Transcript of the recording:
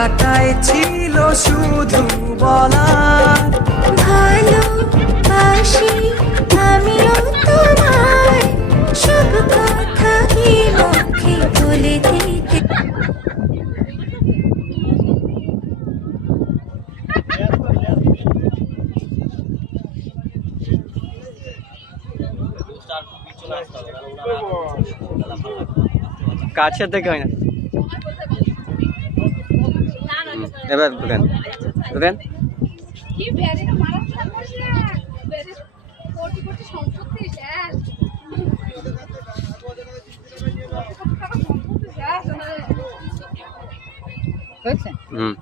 কথাটাই ছিল শুধু বলা, ভালোবাসি আমিও তোমায়, সব কথা কি মুখে বলে দিতে। কাছের থেকে হয় না। এবার ঢুকেন ঢুকেন। হয়েছে? হুম।